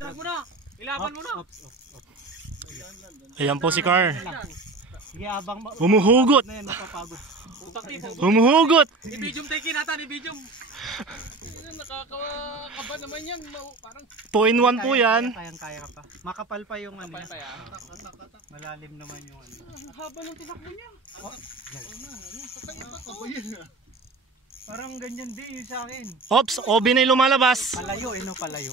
Drag mo na. Ilaban mo na. Ayan po si Carl. Sige, abang Humuhugot. na yan, napapagod. Humuhugot. I-medium taking natin, i-medium. Nakakaba naman yan. Parang 2 in 1 po yan. Kayang-kaya ka pa. Makapal pa yung ano. Malalim naman yung ano. haba ng tinakbo niya. Parang ganyan din yung sa akin. Ops, Obi na yung lumalabas. Palayo, palayo.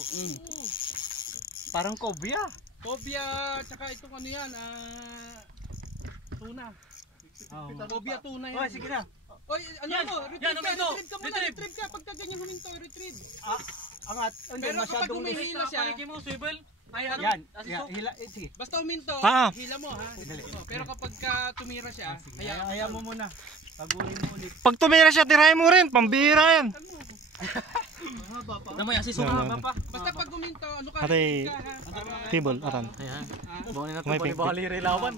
Parang kobya. Cobia, tsaka itong ano yan, tuna. Cobia tuna yan. Oh, sige na. Oy, ano Yan, mo? yan, Retrieve ka muna, retrieve. retrieve ka. Pagka ganyan huminto, retrieve. Angat. Hindi, Pero kapag masyadong humihila siya, Palikin mo, swivel. Ay, ano? yan. Asiso? Hila, sige. basta huminto, Ah. hila mo ha. Dali. Pero kapag tumira siya, Hayaan mo muna. Taguhin mo ulit. Pag tumira siya, tirahin mo rin. Pambira yan. Namoy, asiso Yan, ka yan. ba pa? basta pag huminto, ano ka, Ate, retrieve ka ha. Para- table, atan. Ayan. Bawin na ito, May pink. bali relawan.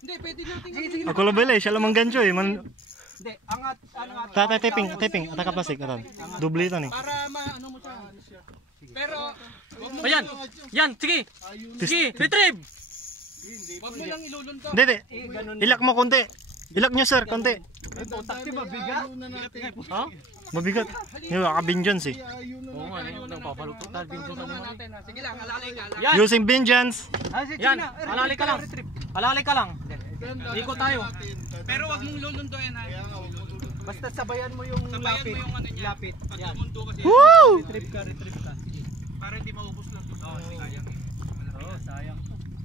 Hindi, pwede natin. Ako label eh, siya lamang gancho eh. Hindi, angat. Angat. Tatay, taping. Ataka plastic, atan. Dubli ito eh. Para maano mo siya. Pero, wag mo, Ayan, yan, sige. Sige, retrieve. wag mo lang ilulundo. Hindi. Ilak mo konti. Ilak nyo sir, konti. Utak di mabigat. Ha? Mabigat. Yung kabinjons eh. Oo nga, nang papalutot na binjo sa naman. Natin, ha. Sige lang, alalay ka. Yan, Using vengeance. Sige yan, na. alali ka lang. Alali ka lang. Iko tayo. Pero wag mong lulundoin ha. Basta sabayan mo yung Sabayan lapit. mo yung ano niya. Lapit. Pag Yan. tumundo kasi, Woo! Retrieve ka. para hindi maubos lang. Sayang eh. Oo, sayang.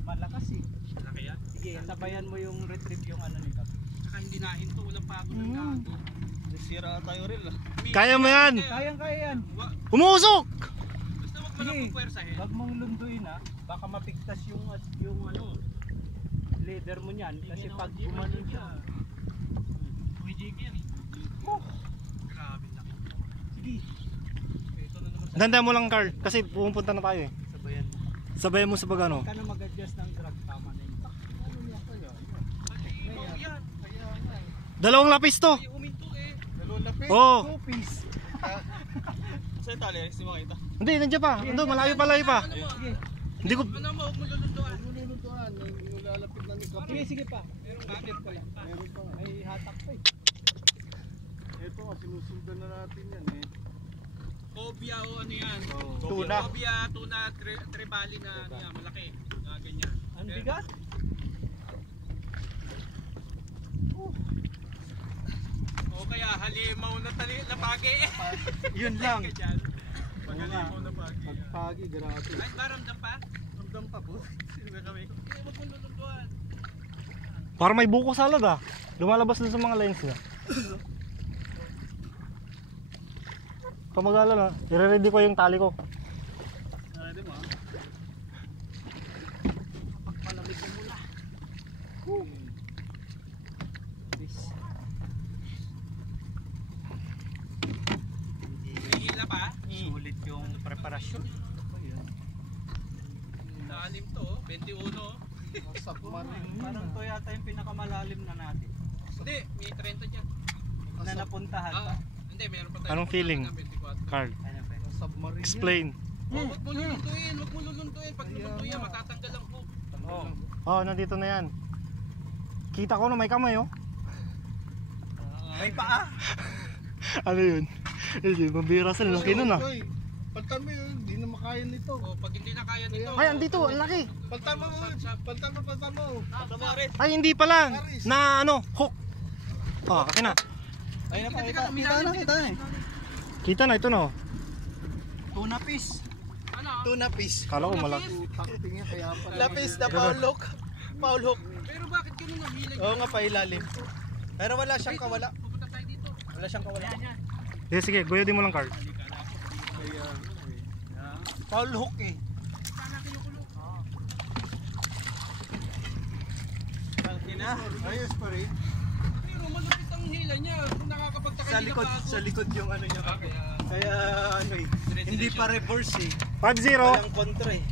Malakas eh. Malaki yan. Sige, sabayan mo yung retrieve yung ano ni Kap. Saka hindi nahinto, walang pagod ng gago. Sira tayo rin lah. Kaya mo yan. Kayang-kaya yan. Umusok! Basta wag mo lang Sige. pupwersahin. Huwag mong lunduin ha. Baka mapigtas yung ano leather mo niyan kasi pag gumanon siya. Jiki yan eh. Grabe laki. Sige, Ito na naman. Dandan mo lang Carl, kasi pupunta na tayo eh. sabayan mo. Sabayan mo sa pagano. Ka na mag-adjust ng drag, tama na yun. Yan. Dalawang lapis to. Ay, huminto eh. Oo. 2 piece. Saan tali? Hindi mo makita. Hindi, nandiyan pa. Ando, malayo pa. Sige, Hindi ko... Ano mo, huwag mo lulundoan. sige pa. Meron bakit pala. Meron pa. May hatak pa eh. Ito nga, sinusundan na natin yan eh. Cobia o ano yan. Tuna. Cobia, tuna, trevally na ano yan, malaki. Na ganyan. Ang bigat. O kaya halimaw na pagi. Yun lang. Ka dyan. Pag Oo nga. halimaw na pagi. Pagpagi, grabe. Ay, baramdam pa? Ramdam pa po. Sino ba kami? Eh, huwag mong lulunduan. Parang may buko salad ah. Lumalabas dun sa mga lines niya. Pamagala na, i-ready ko yung tali ko. Ready mo? Pagpalamig mo muna. Hihila pa? Sulit yung preparasyon. Lalim to, 21. Parang to yata yung pinakamalalim na natin. Hindi, may 30 dyan. Na napuntahan pa. Hindi, meron pa tayo. Anong feeling? 24. Carl, Ano pa yun? Submarine explain. Huwag mo lulunduin, huwag mo lulunduin. Pag lulunduin, matatanggal ang hook. Oh, nandito na yan. Kita ko na may kamay oh. May paa. Ano yun? Hindi, mabira sa laki nun ah. Paltan mo yun, hindi na makaya nito. O, pag hindi na kaya nito. Ay, andito, ang laki. Paltan mo, paltan mo. Ay, hindi pala. Na ano, hook. Oh, akin na. Ayun na Teka, kita na. Kita na, ito na oh. Tuna piece. Ano? Tuna piece. Kala ko malaki. Tingin kaya pala. Lapis na Paul hook. Paul hook. Pero bakit ganun ang hilang? Oo nga, pailalim. Pero wala siyang kawala. Pupunta tayo dito. Wala siyang kawala. Sige, sige, goyo din mo lang Carl. Paul hook eh. Sana kinukulo. Ayos pa rin. Pero malupit ang hila niya. Kung nakakapagtaka Sa likod yung ano niya. Kaya ano eh. Hindi pa reverse eh. 5-0. Walang kontra eh.